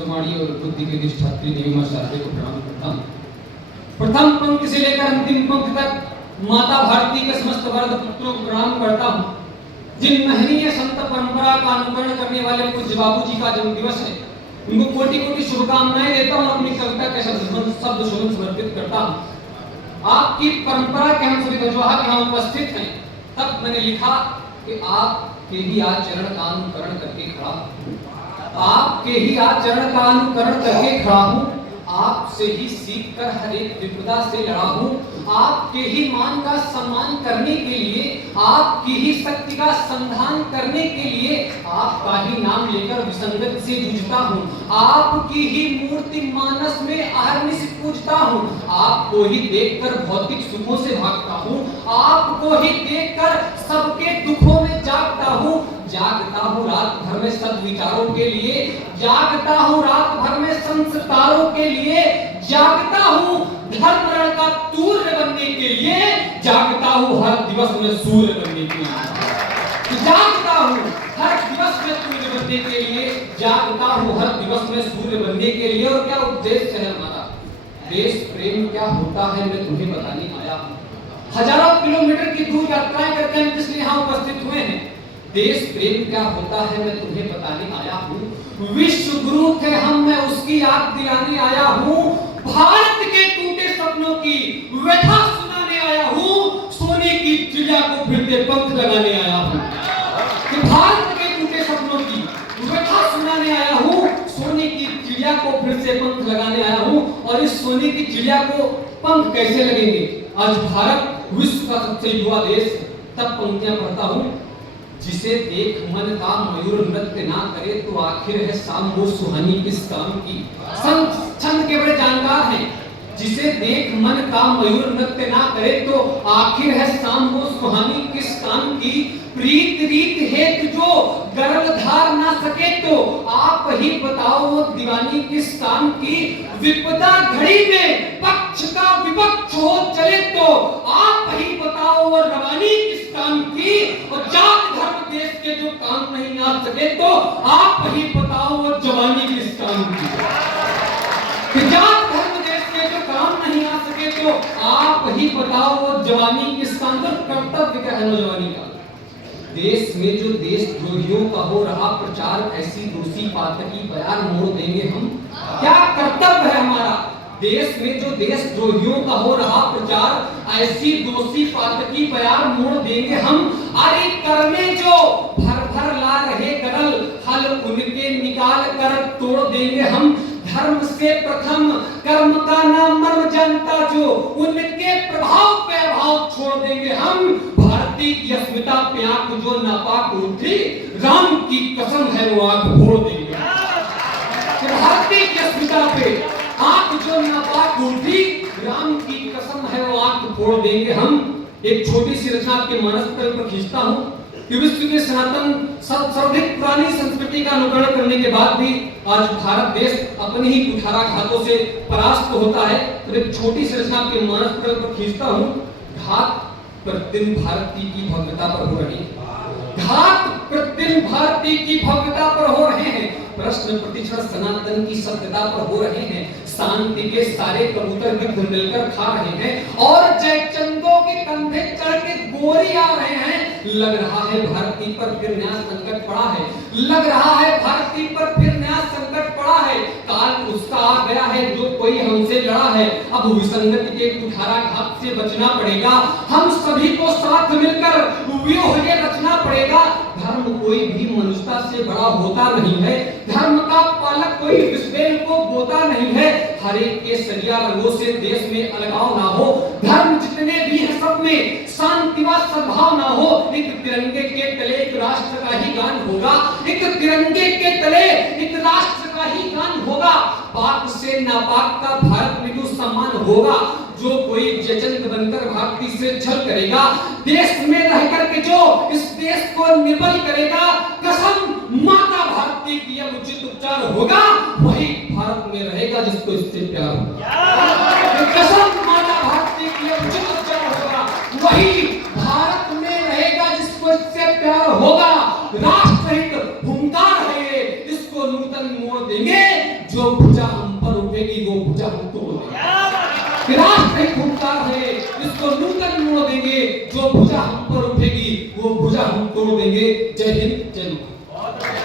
शास्त्रवाणी और बुद्धि के अधिष्ठात्री देवी मां शारदे को प्रणाम करता हूँ। प्रथम पंक्ति से लेकर अंतिम पंक्ति तक माता भारती के समस्त वर्ग पुत्रों को प्रणाम करता हूँ। जिन महनीय संत परंपरा का अनुकरण करने वाले पूज्य बाबू जी का जन्म दिवस है, उनको कोटि कोटि शुभकामनाएं देता हूँ। अपनी कविता के शब्द शुभ समर्पित करता हूँ। आपकी परंपरा के हम सभी गजवाहा यहाँ उपस्थित हैं, तब मैंने लिखा कि आपके ही आचरण का अनुकरण करके खड़ा हूँ, आपके ही आचरण का अनुकरण करके खड़ा हूँ, आपसे ही सीख कर हर एक विपदा से लड़ा हूँ, आपके ही मान का सम्मान करने के लिए, आपकी ही शक्ति का संधान करने के लिए, आपका ही नाम लेकर विसंगत से जूझता हूँ, आपकी ही मूर्ति मानस में अहर्निश पूजता हूँ, आपको ही देखकर भौतिक सुखों से भागता हूँ, आपको ही देखकर सबके दुखों में जागता हूँ, जागता हूँ रात भर में सद्विचारों के लिए, जागता हूँ रात भर में संस्कारों के लिए, जागता हूँ धर्म रण का तूर्य बनने के लिए, जागता हूँ हर दिवस में सूर्य बनने के लिए, जागता हूँ हर दिवस में सूर्य बनने के लिए, जागता हूँ हर दिवस में सूर्य बनने के लिए। और क्या उद्देश्य है हमारा? देश प्रेम क्या होता है मैं तुम्हें बताने आया हूँ। हजारों किलोमीटर की दूर यात्राएं करके हम इसलिए यहाँ उपस्थित हुए हैं। देश प्रेम क्या होता है मैं तुम्हें बताने आया हूँ। विश्व गुरु थे हम, मैं उसकी याद दिलाने आया हूँ। भारत के टूटे सपनों की व्यथा सुनाने आया हूँ। सोने की चिड़िया को फिर से पंख लगाने आया हूँ। कि भारत के टूटे सपनों की व्यथा सुनाने आया हूँ, सोने की चिड़िया को फिर से पंख लगाने आया हूँ। और इस सोने की चिड़िया को पंख कैसे लगेंगे? आज भारत विश्व का सबसे युवा देश है। तब पंक्तियां पढ़ता हूँ। जिसे देख मन का मयूर नृत्य ना करे तो आखिर है शाम वो सुहानी किस काम की। छंद के बड़े जानकार हैं। जिसे देख मन का मयूर नृत्य ना करे तो आखिर है शाम वो सुहानी किस काम की। प्रीत रीत हेतु जो गरल धार ना सके तो आप ही बताओ वो दीवानी किस काम की। विपदा घड़ी में पक्ष का विपक्ष हो चले तो आप ही बताओ वो रवानी किस काम की। और जात धर्म देश के जो काम नहीं आ सके तो आप ही बताओ वो जवानी किस काम की। जात धर्म देश के जो काम नहीं आ सके तो आप ही बताओ वो जवानी किस काम का। कर्तव्य क्या है नौजवानी का? देश में जो देशद्रोहियों का हो रहा प्रचार, ऐसी दोषी पातकी बयान मोड़ देंगे हम। क्या कर्तव्य है हमारा? देश में जो देशद्रोहियों का हो रहा प्रचार, ऐसी दोषी पातकी बयान मोड़ देंगे हम। अरे करने जो भर भर ला रहे गरल, हल उनके निकाल कर तोड़ देंगे हम। धर्म से प्रथम कर्म का नाम मर्म जानता जो, उनके प्रभाव पे भाव छोड़ देंगे हम। भारती की अस्मिता पे आंख जो नापाक उठी, राम की कसम है वो आंख फोड़ देंगे। भारती की अस्मिता पे आंख जो नापाक उठी, राम की कसम है वो आंख फोड़ देंगे हम। एक छोटी सी रचना आपके मानस पर खींचता हूँ कि विश्व के सनातन सर्वाधिक पुरानी संस्कृति का अनुकरण करने के बाद भी आज भारत देश अपने ही कुठाराघातों से परास्त होता है। तो एक छोटी सी रचना आपके मानस पर खींचता हूँ। घात प्रतिदिन भारती की भव्यता पर हो रही है, घात प्रतिदिन भारती की भव्यता पर हो रहे हैं। प्रश्न प्रतिक्षण सनातन की सत्यता पर हो रहे हैं। शांति के सारे कबूतर गिद्ध मिलकर खा रहे हैं और जयचंदों के कंधे चढ़ के गोरी आ रहे हैं। लग रहा है भारती पर फिर नया संकट पड़ा है, लग रहा है भारती पर फिर नया संकट पड़ा है। काल उसका आ गया है जो कोई हमसे लड़ा है। अब विसंगति के कुठाराघात से बचना पड़ेगा। हम सभी को साथ मिलकर व्यूह ये रचना पड़ेगा। धर्म कोई भी मनुष्यता से बड़ा होता नहीं है। धर्म का पालक कोई विस्फेल को बोता नहीं है। हर एक के सरिया रंगों से देश में अलगाव ना हो। धर्म जितने भी हैं सब में शांति व सद्भाव ना हो। एक तिरंगे के तले एक राष्ट्र का ही गान होगा। एक तिरंगे के तले एक राष्ट्र का ही गान होगा। पाक से नापाक का भारत में जो सम्मान होगा। जो कोई जचंद बनकर भारती से छल करेगा, देश में रह करके जो इस देश को निर्बल करेगा, कसम माता भारती की यह उचित उपचार होगा, वही भारत में रहेगा जिसको इससे प्यार होगा। कसम माता भारती की यह उचित उपचार होगा, वही भारत में रहेगा जिसको इससे प्यार होगा। राष्ट्रहित हुंकार है इसको नूतन मोड़ देंगे। जो भुजा हम पर उठेगी वो भुजा हम तोड़ देंगे। राष्ट्र एक खूंखार है, इसको नूतन मोड़ देंगे, जो भुजा हम पर उठेगी वो भुजा हम तोड़ देंगे। जय हिंद, जय भारत।